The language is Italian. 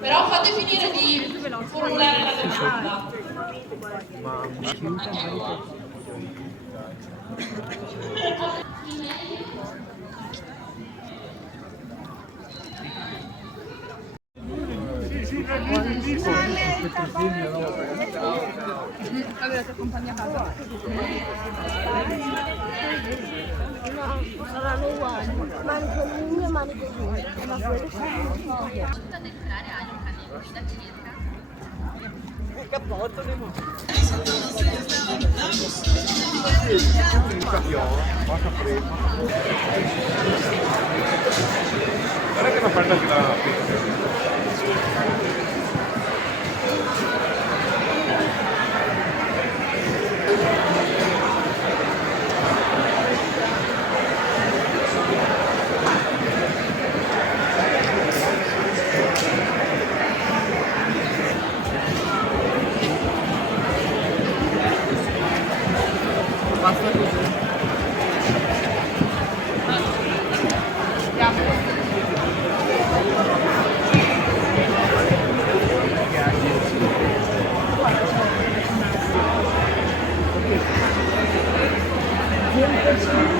Però fate finire di formulare la domanda. Aveva ti accompagna a casa? No, saranno uguali. Manico lungo e manico corto. Ma quello sono Cappotto di mo. Passa freddo. Guarda che una falda che la Basta così. Grazie.